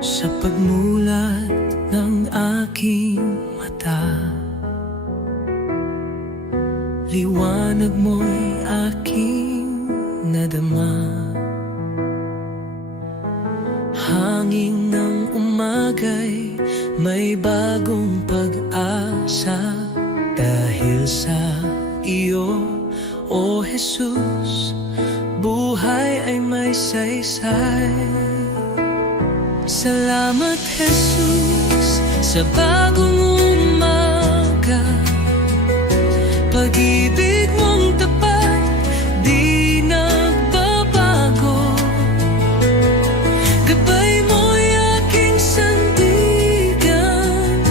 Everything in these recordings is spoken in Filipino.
Sa pagmulat ng aking mata, liwanag mo'y aking nadama. Hangin ng umaga'y may bagong pag-asa. Dahil sa iyo, O Jesus, buhay ay may saysay. Salamat Jesus sa bagong umaga. Pag-ibig mong tapat, di nagbabago. Gabay mo'y aking sandigan.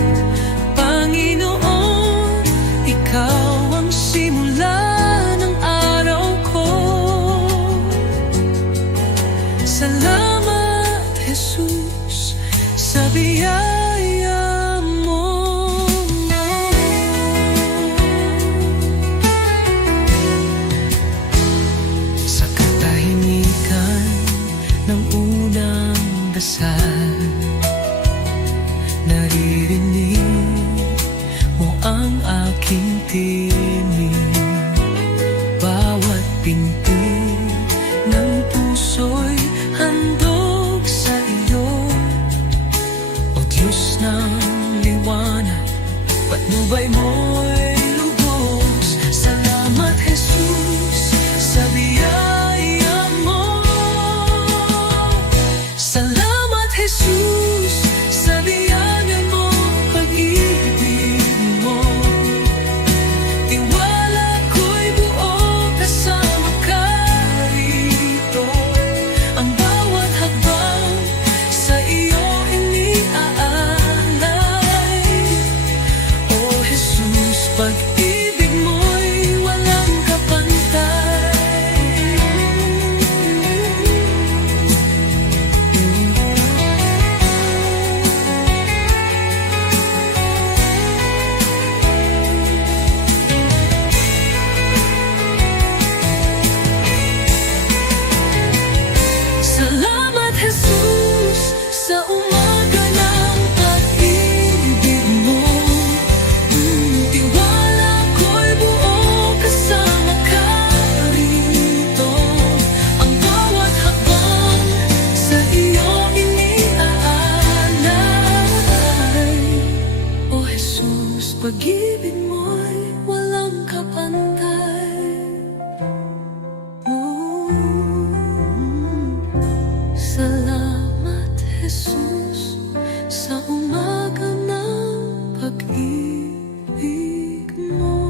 Panginoon, ikaw ang simula ng araw ko. Salamat Jesus sa biyaya mo. Sa katahimikan ng unang dasal, naririnig mo ang aking tinig. Bawat pinti ng puso'y handog sa iyo. O Diyos ng liwanag, patnubay mo'y lubos. Salamat Jesus sa biyaya mo. Salamat Jesus sa biyaya mo, pag-ibig mo. Tiwala ko'y buo kasama ka rito. Ang bawat hakbang sa iyo iniaalay. O Jesus, pag-ibig mo'y walang kapantay. Salamat Jesus sa umaga ng pag-ibig mo. Tiwala ko'y buo kasama ka rito. Ang bawat hakbang sa iyo iniaalay. O Jesus, pag-ibig mo'y walang kapantay. Salamat Jesus sa umaga ng pag-ibig mo.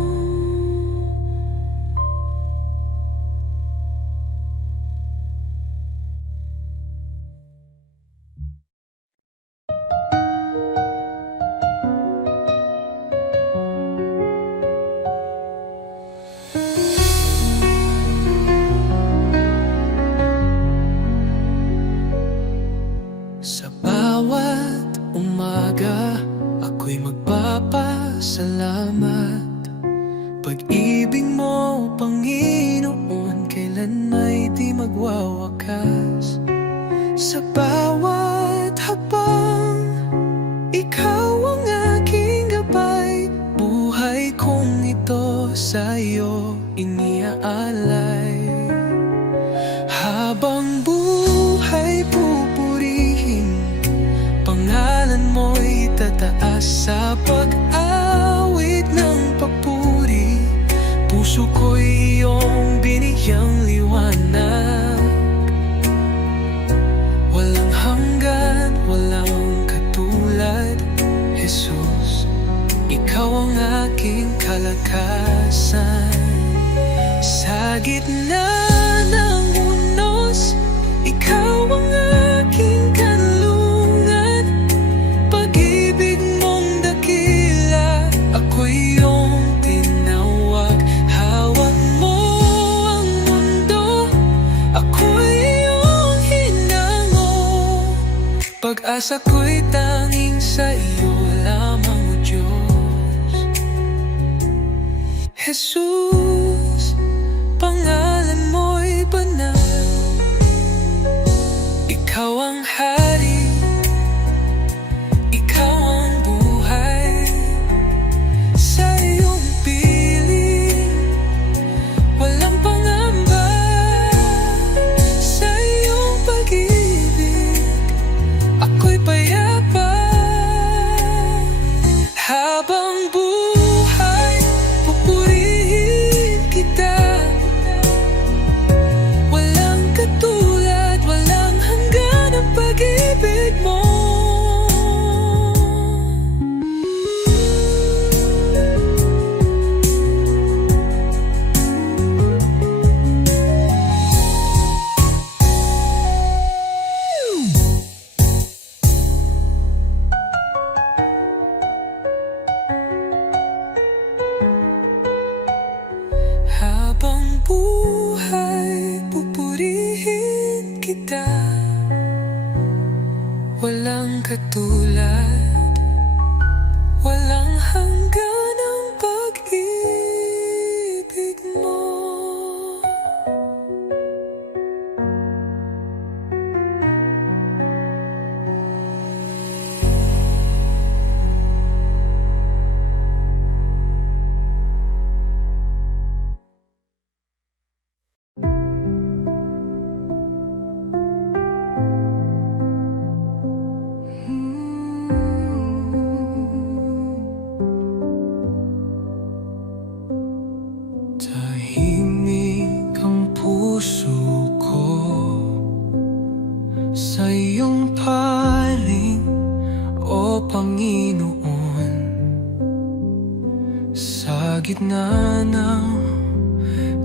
Sa bawat umaga, ako'y magpapasalamat. Pag-ibig mo, Panginoon, kailan may di magwawakas. Sa bawat hakbang, ikaw ang aking gabay. Buhay kong ito sa iyo iniaalay. Habang buhay pupurihin, pangalan mo'y tataas. Sa pag-awit ng papuri, puso ko'y iyong biniyang liwanag. Walang hanggan, walang katulad, Jesus. Ikaw ang aking kalakasan. Sa gitna ng unos, ikaw ang aking kanlungan. Pag-ibig mong dakila, ako'y iyong tinawag. Hawak mo ang mundo, ako'y iyong hinango. Pag-asa ko'y tanging sa iyo lamang, O Diyos. Jesus, pangalan mo'y banal. Ikaw ang hari walang katulad, walang hanggan ang pag-ibig mo. Tahimik ang puso ko sa iyong paling, o Panginoon. Sa gitna ng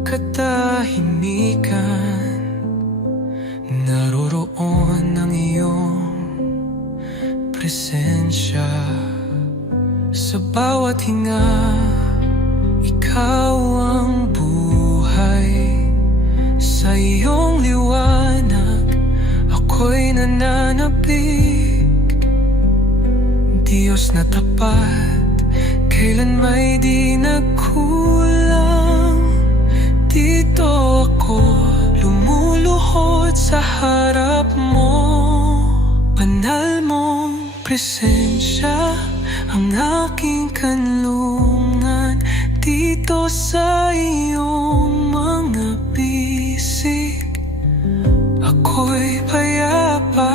katahimikan, naroroon ang iyong presensya. Sa bawat hinga, ikaw ang buhay. Sa iyong liwanag, ako'y nananapig. Diyos na tapat, kailan may di nagkulang. Dito ako lumuluhod sa harap mo. Banal mong presensya ang aking kanlungan. Dito sa iyong mga bisig, ako'y payapa,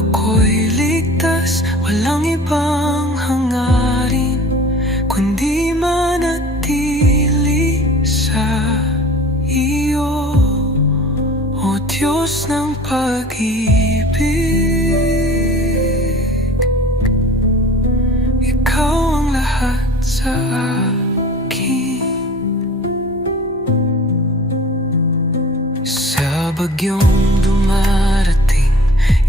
ako'y ligtas. Walang ibang hangarin kundi manatili sa iyo, o Diyos ng pag-ibig. Ikaw ang lahat sa sa bagyong dumarating,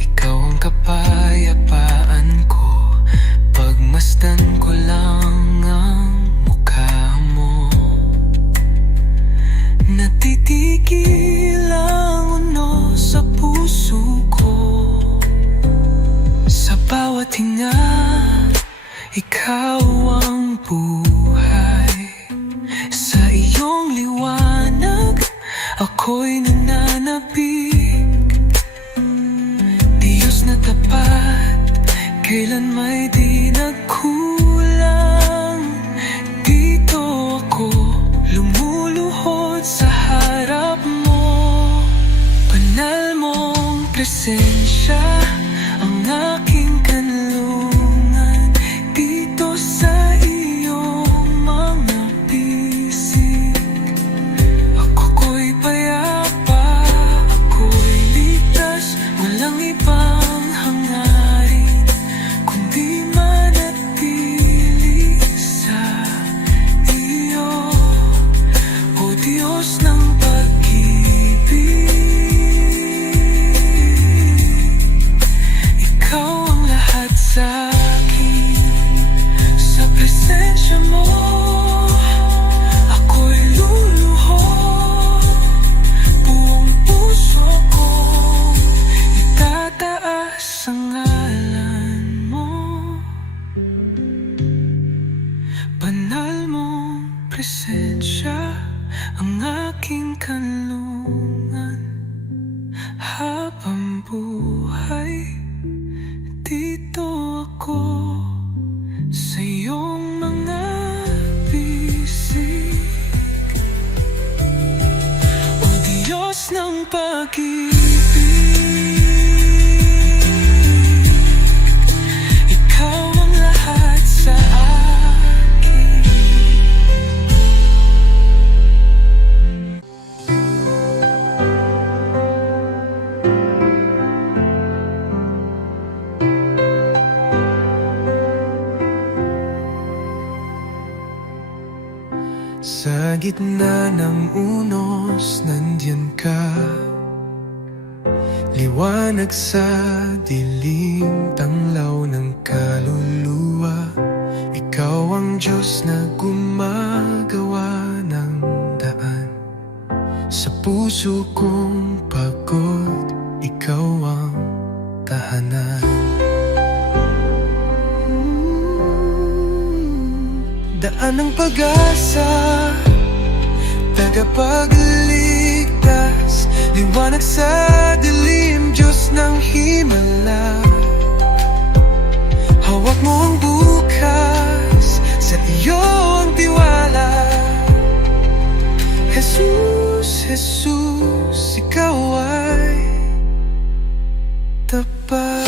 ikaw ang kapayapaan ko. Pagmasdan ko lang ang mukha mo, natitigil ang uno sa puso ko. Sa bawat hinga, ikaw ang buhay. Sa iyong liwanag, ako'y nananapig. Diyos na tapat, kailan may di nagkulang. Dito ako lumuluhod sa harap mo. Banal mong presensya ang aking kanlungan. Dito sa iyong mga bisig, ako'y payapa, ako'y ligtas. Walang ibang hangarin kundi manatili sa iyo, o Diyos ng pag-ibig. Ikaw ang lahat sa akin. Sa presensya mo, ako'y luluhod. Buong puso kong itataas ang ngalan mo. Banal mong presensya ang aking kanlungan. Habang buhay, dito ako sa iyong mga bisig, o Diyos ng pag-ibig. Ikaw ang lahat sa akin. Sa gitna ng unos, nandiyan ka. Liwanag sa dilim, tanglaw ng kaluluwa. Ikaw ang Diyos na gumagawa ng daan. Sa puso kong pagod, ikaw ang tahanan. Daan ng pag-asa, tagapagligtas, liwanag sa dilim, Diyos ng himala. Hawak mo ang bukas, sa iyo ang tiwala. Jesus, Jesus, ikaw ay tapat.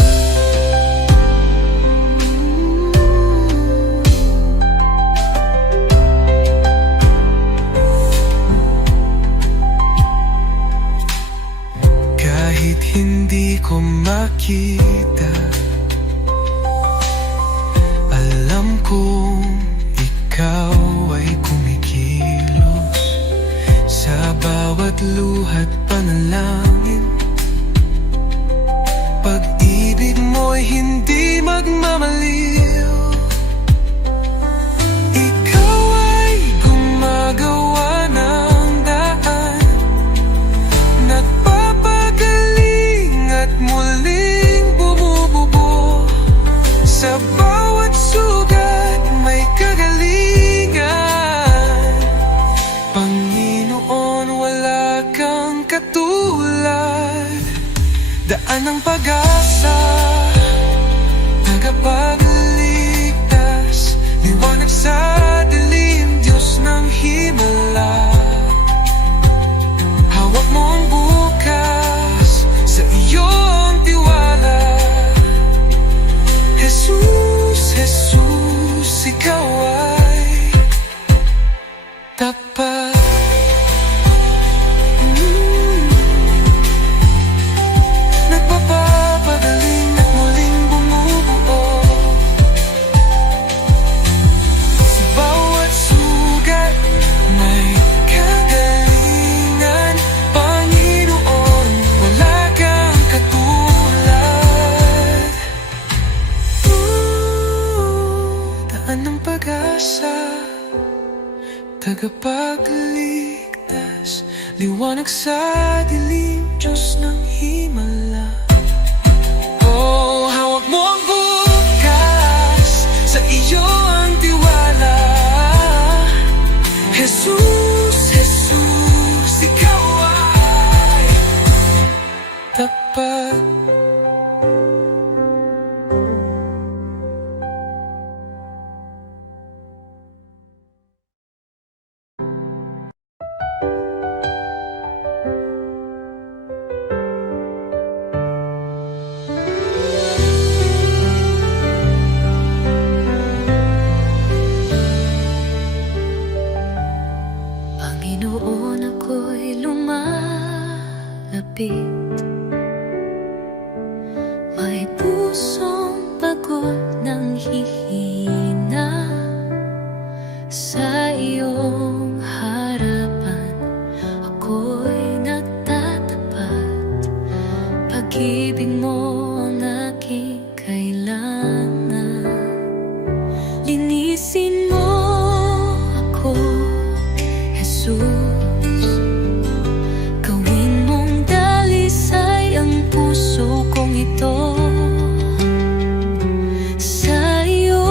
Kahit hindi ko makita, alam kong ikaw ay kumikilos sa bawat luha't panalangin. Pag-ibig mo'y hindi magmamaliw. Ikaw ay gumagawa ng daan, nagpapagaling at muling bumubuo. Sa bawat sugat may kagalingan. Panginoon, wala kang katulad. Daan ng pag-asa, tagapagligtas, liwanag sa dilim, Diyos ng himala. Hawak mo ang bukas, sa iyo ang tiwala. Jesus, Jesus, ikaw ay tapat. Nagpapapagaling at muling bumubuo. Sa bawat sugat may kagalingan. Panginoon, wala kang katulad. Daan ng pag-asa, tagapagligtas, liwanag sa dilim, Diyos ng himala. Oh, hawak mo ang bukas, sa iyo ang tiwala. Jesus, Jesus, ikaw ay tapat. Panginoon, ako'y lumalapit, may pusong pagod ng hihina. Sa iyong harapan ako'y nagtatapat, pag-ibig mo ang aking kailangan. Linisin mo ako, Jesus, gawin mong dalisay ang puso kong ito. Sa iyo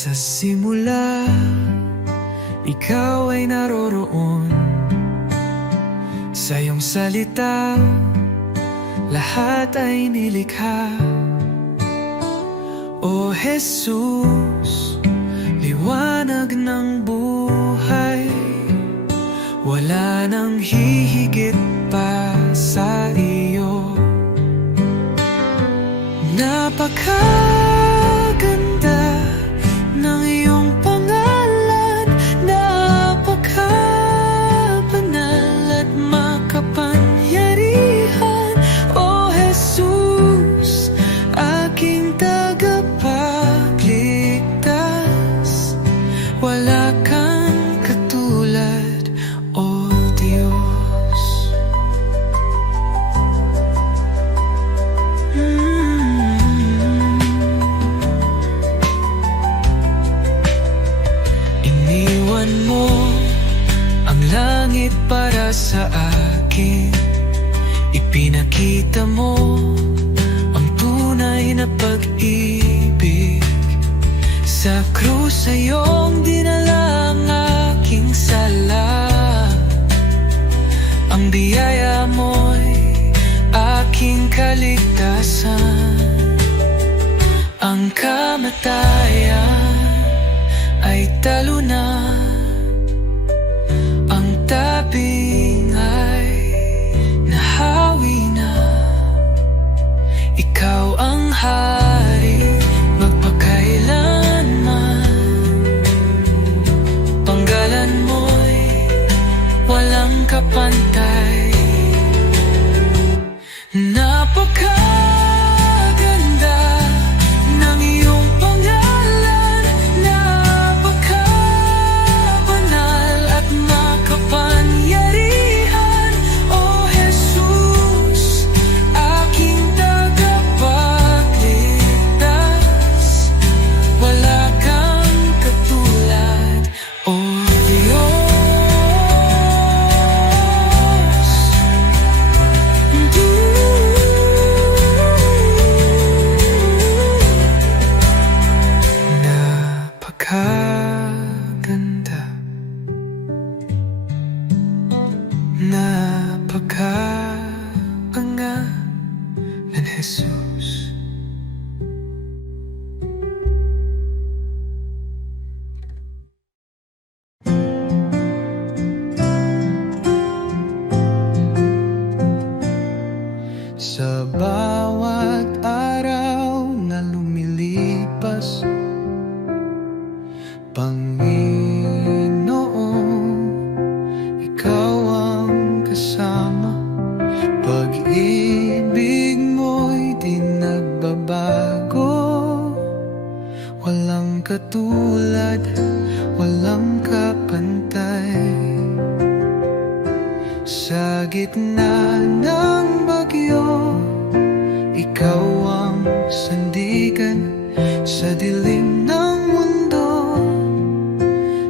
Sa simula, ikaw ay naroroon. Sa iyong salita, lahat ay nilikha. O Jesus, liwanag ng buhay, wala nang hihigit pa sa iyo. Napakaganda ng iyong pangalan, napakabanal at makapangyarihan. O Jesus, aking tagapagligtas, wala kang katulad, O Diyos. Iniwan mo ang langit para sa akin, ipinakita mo ang tunay na pag-ibig. Sa krus sa iyong dinala ang aking sala, ang biyaya mo'y aking kaligtasan. Ang kamatayan ay talo na, ang taping ay nahawi na. Ikaw ang hari magpakailanman, panggalan mo'y walang kapantay. Napakaganda ng iyong pangalan, napakabanal at makapangyarihan. O Jesus, aking tagapagligtas, wala kang katulad, O Diyos. Napakaganda, napakapangalan, Jesus. Sa bawat araw na lumilipas, Panginoon, ikaw ang kasama. Pag-ibig mo'y di nagbabago, walang katulad, walang kapantay. Sa gitna ng bagyo, ikaw ang sandigan. Sa dilim ng mundo,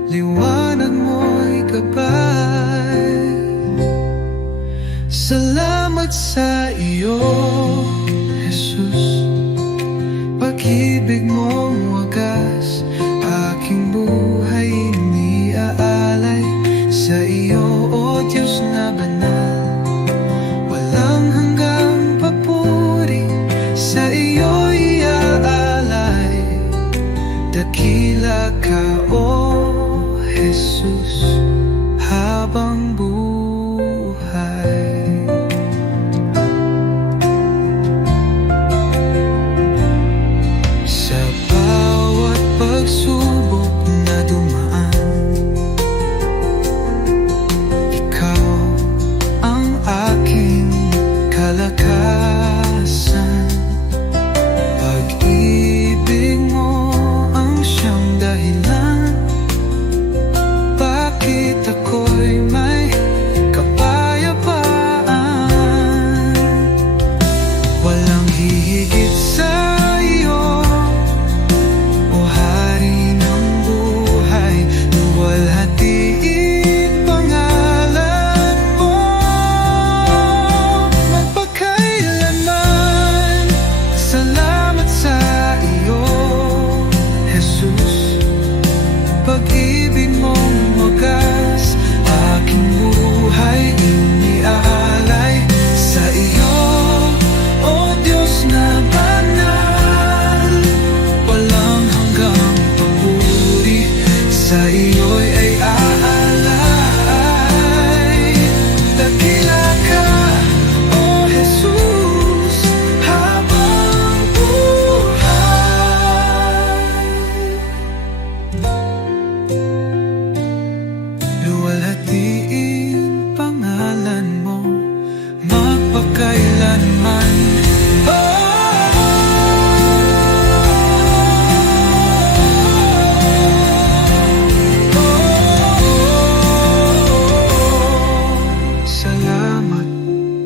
liwanag mo'y gabay. Salamat sa iyo, Jesus, pag-ibig mong wagas. Aking buhay iniaalay sa iyo, O Diyos na banal. Walang hanggang papuri sa iyo iaalay. Dakila ka, O Jesus, habang buhay.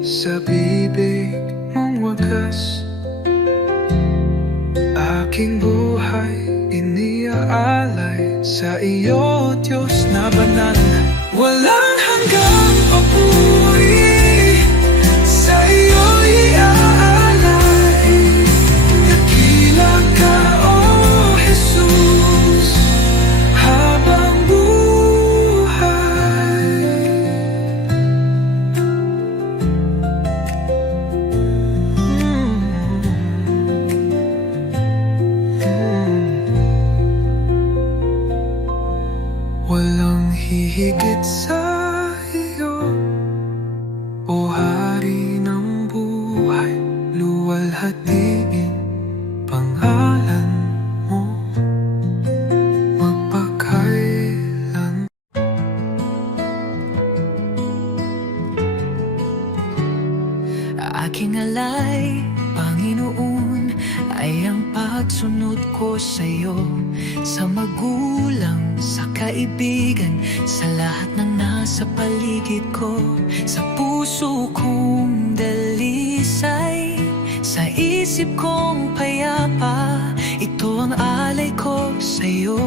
sa bibig mong wagas. Aking buhay iniaalay sa iyo, Diyos na banal. Walang hanggang papuri, sa iyo iaalay. Dakila ka, O Jesus, habang buhay. Walang hihigit sa iyo, O Hari ng buhay. Luwalhatiin pangalan mo magpakailan. Aking alay, Panginoon, ay ang pagsunod ko sa'yo. Sa magulang, sa kaibigan, sa lahat ng nasa paligid ko. Sa puso kong dalisay, sa isip kong payapa, ito ang alay ko sa'yo,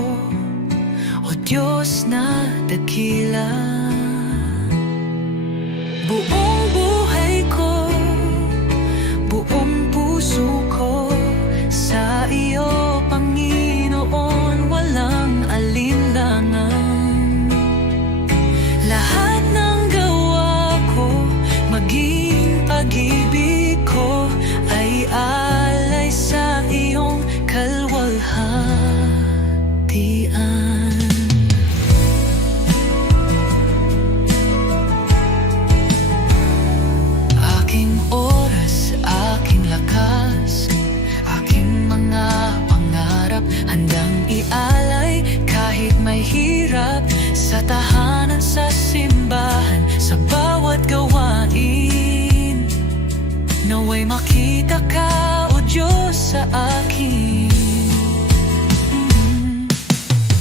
O Diyos na dakila. Buong buhay ko, buong puso ko, sa iyo, Panginoon, walang alinlangan. Lahat ng gawa ko, maging pag-ibig ko, ay alay sa iyong kalwalhatian. Aking oras, aking lakas, aking mga pangarap, handang ialay kahit may hirap. Sa tahanan, sa simbahan, sa bawat gawain, naway makita ka, O Diyos, sa akin.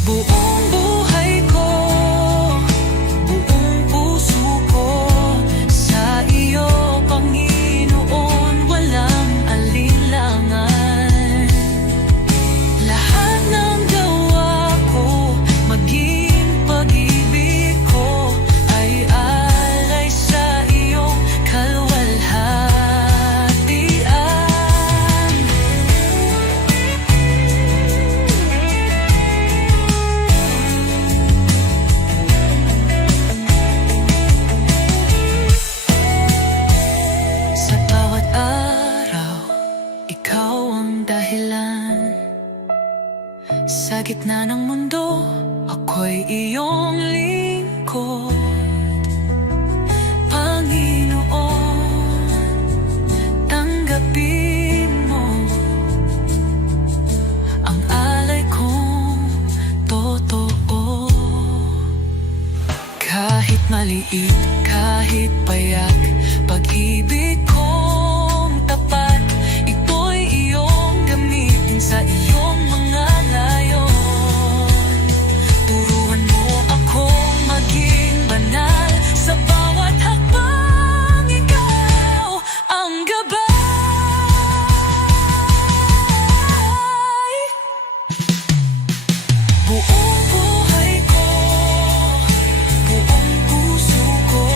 Buong buhay ko, buong puso ko, sa iyo, Panginoon, walang alinlangan. Lahat ng gawa ko, maging pag-ibig ko, ay alay sa iyong kalwalhatian. Sa bawat araw, ikaw ang dahilan. Sa gitna ng mundo, ako'y iyong lingkod. Panginoon, tanggapin mo ang alay kong totoo. Kahit maliit, kahit payak, pag-ibig kong tapat, ito'y iyong gamitin sa iyong mga layon. Turuan mo akong maging banal, sa bawat hakbang ikaw ang gabay. Buong buhay ko, buong puso ko,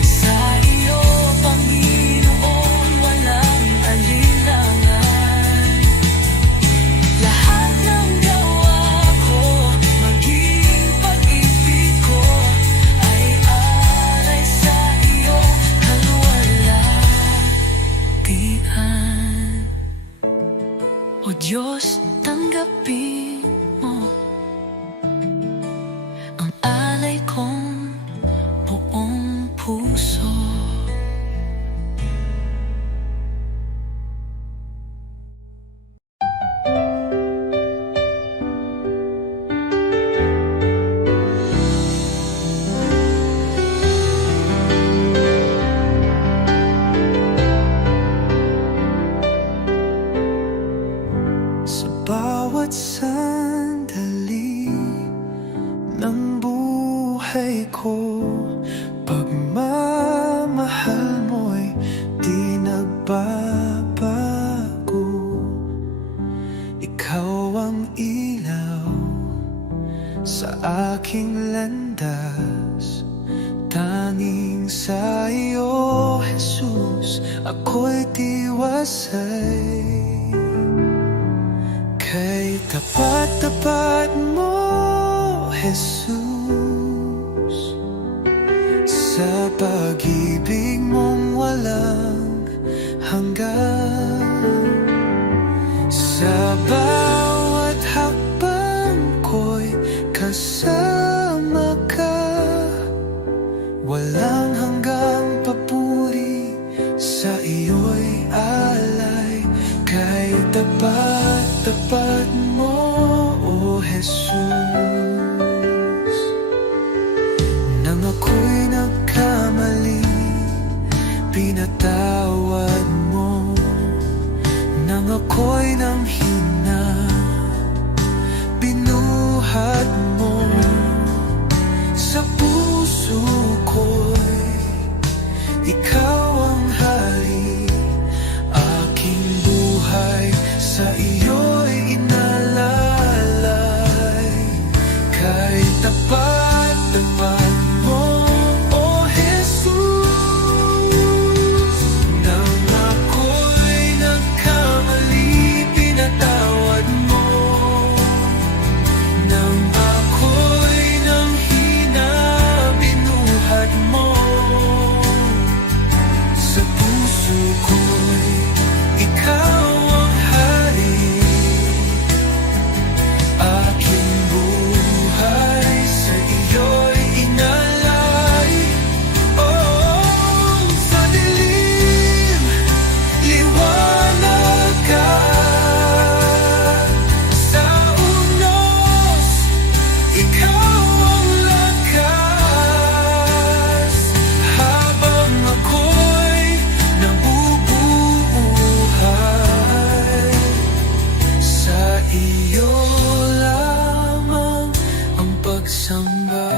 sa iyo, Panginoon, walang alinlangan. Lahat ng gawa ko, maging pag-ibig ko, ay alay sa iyo, kalwalhatian. O Diyos, tanggapin mo ang alay kong buong puso. Sa bawat ako'y tiwasay. Kay tapat-tapat mo, Jesus, sa pag-ibig mong walang hanggan. Sa bawat hakbang ko'y kasama ka, walang hanggang papuri, sa iyo'y alay. Kay tapat-tapat mo, O Jesus, nang ako'y nagkamali, pinatawad mo. Nang ako'y nanghina, binuhat mo. Sa puso ko'y ikaw ang hari, aking buhay sa iyo'y inalalay. Kay tapat-tapat mo, O Jesus, nang ako'y nagkamali, pinatawad mo. Nang ako'y nanghina, binuhat mo. Sa puso ko'y ikaw ang hari, aking buhay sa iyo'y inalay. Oh, sa dilim, liwanag ka. Sa unos, ikaw ang lakas. Habang ako'y nabubuhay, sa iyo lamang ang pagsamba.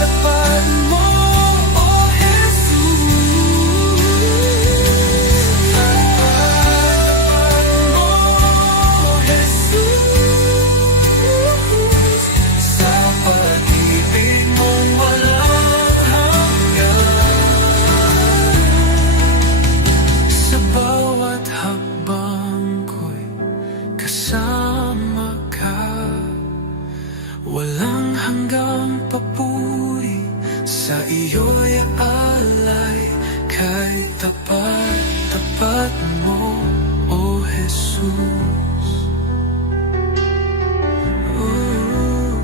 Tapat mo, O Jesus, tapat mo, O Jesus, sa pag-ibig mong walang hanggan. Sa bawat hakbang ko'y kasama ka, walang hanggang papuri, sa iyo'y alay. Kay tapat-tapat mo, O Jesus. Ooh,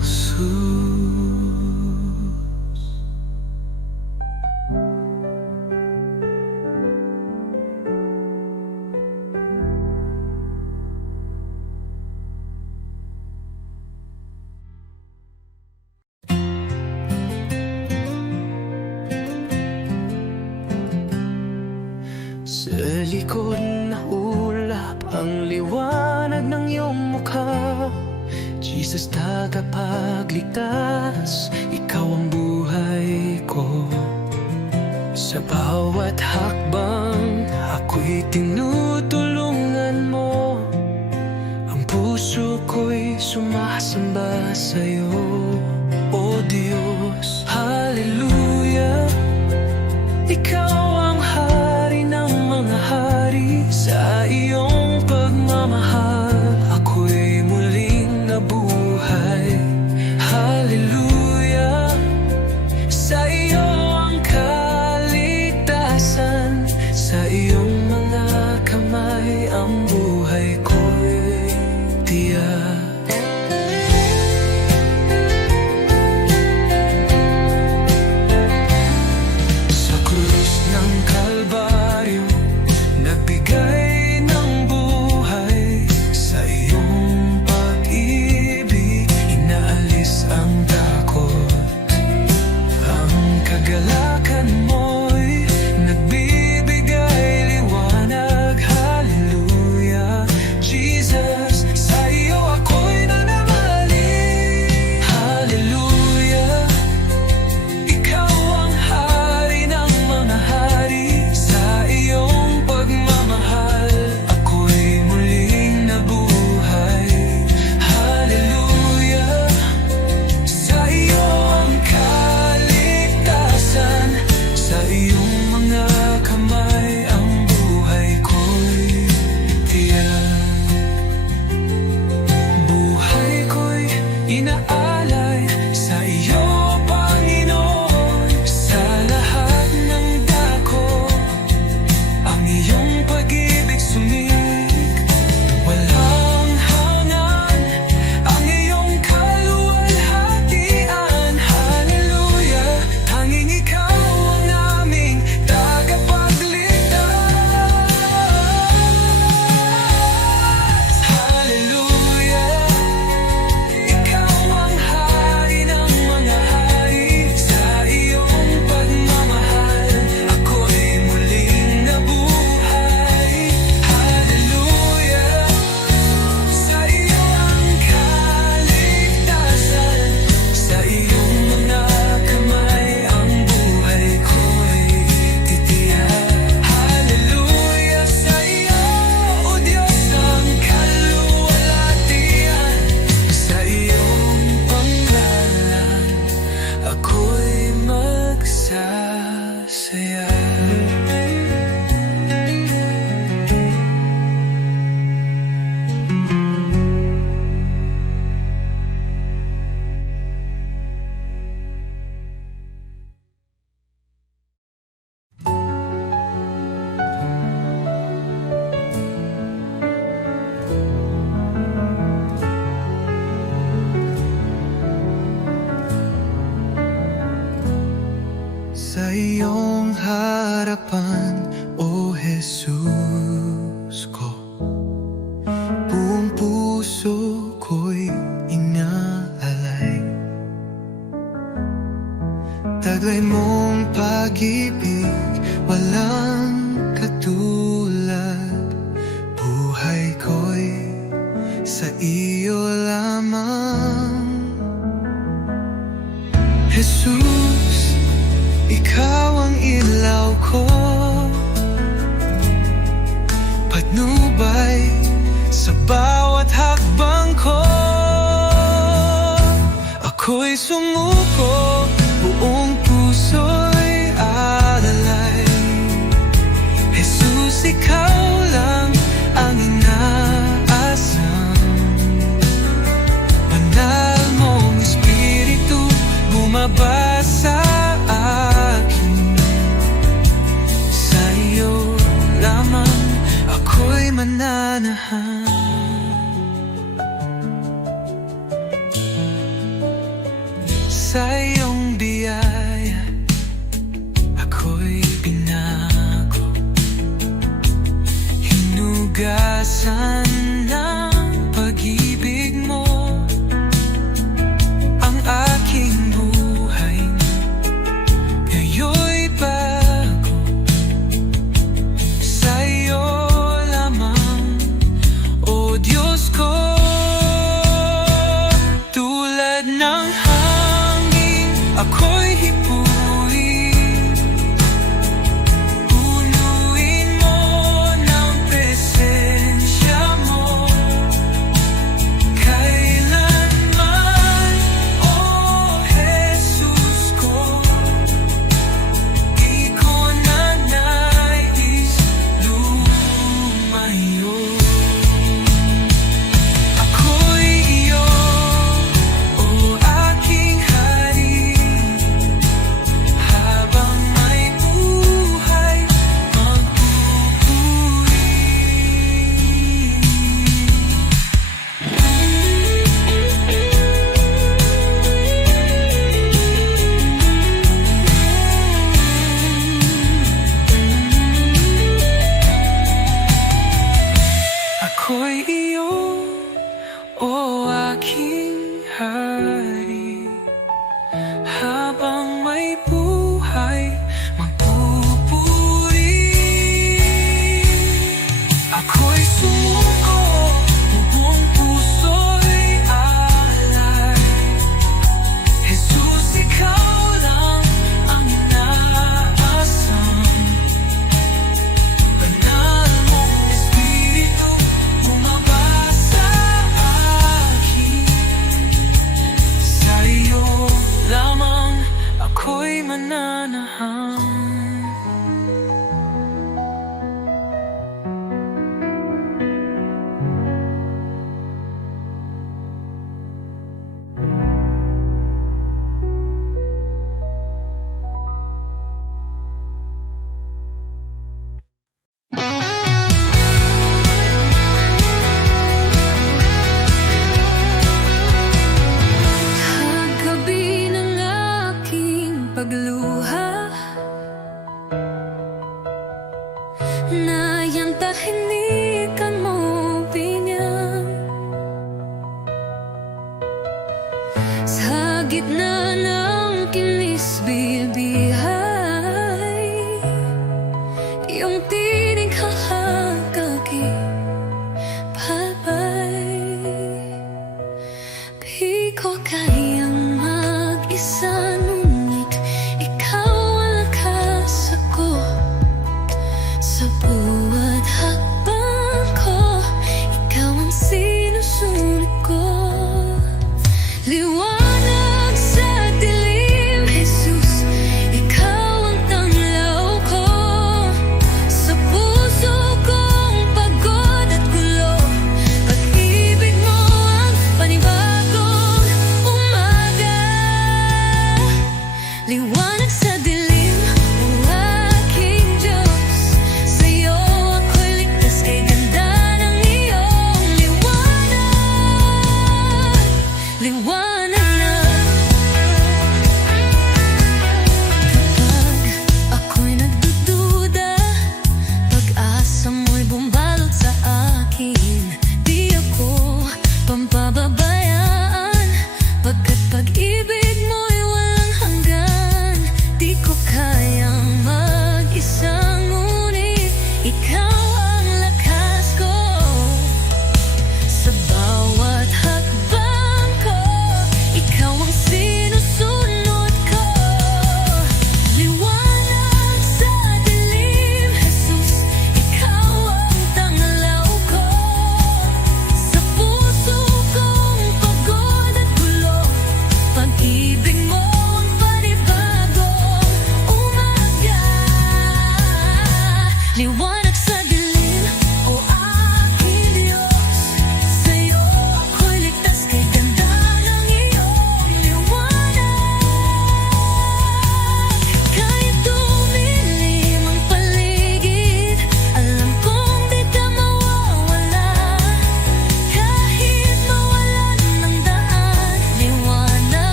Jesus. Sa likod na ulap ang liwanag ng iyong mukha, Jesus, tagapagligtas, ikaw ang buhay ko. Sa bawat hakbang, ako'y tinutulungan mo. Ang puso ko'y sumasamba sa'yo, O Diyos. Hallelujah, ikaw ang hari ng mga hari. Sa iyong pagmamahal, ako'y muling nabuhay. Hallelujah, sa iyo ang kaligtasan. Sa iyong mga kamay, ang buhay ko'y tiyak. Sa krus na iyong harapan, O Jesus ko. Buong puso ko'y inaalay, taglay mong pag-ibig, walang katulad. Buhay ko'y sa iyo lamang. Jesus, ikaw ang ilaw ko, patnubay sa bawat hakbang ko. Ako'y sumuko, buong puso'y alalay. Jesus, ikaw lang ang inaasam. Banal mong Espiritu bumaba sa akin. Sa iyo lamang ako'y mananahan. Sa iyong biyaya ako'y binago, hinugasan ng pag-ibig mo ang aking buhay. Ngayon'y bago, sa iyo lamang, O Diyos ko. Tulad ng hangin ako'y hipuin, punuin mo ng presensya mo. Kailanman, O Jesus ko, di ko na nais lumayo. Ako'y iyo, O aking hari, habang may buhay magpupuri. Ako'y iyo, O aking hari, habang may buhay magpupuri. Ako'y sumuko, buong puso'y alay. Jesus, ikaw lang ang inaasam. Banal mong Espiritu bumaba sa akin. Sa iyo lamang ako'y mananahan. Kagabi ng aking pagluha, na iyang tahimikan mo binyan. Sa gitna ng kinis-bilbihay, iyong tinig hahagagipalpay. Di ko kayang mag-isa, ngunit ikaw ang lakas ako. Sa buhat hakbang ko, ikaw ang sinusunod ko. Liwanag sa dilim, Jesus, ikaw ang tanglaw ko. Sa puso kong pagod at gulo, pag-ibig mo ang panibagong umaga.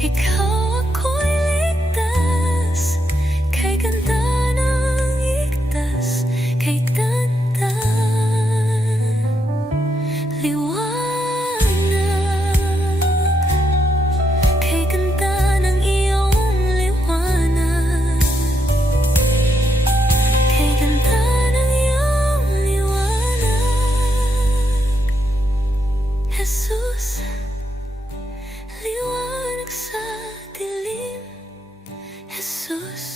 ikaw ako'y ligtas. Kay ganda ng igtas, kay ganda liwanag. Kay ganda ng iyong liwanag, kay ganda ng iyong liwanag. Jesus, liwanag sa dilim. Jesus,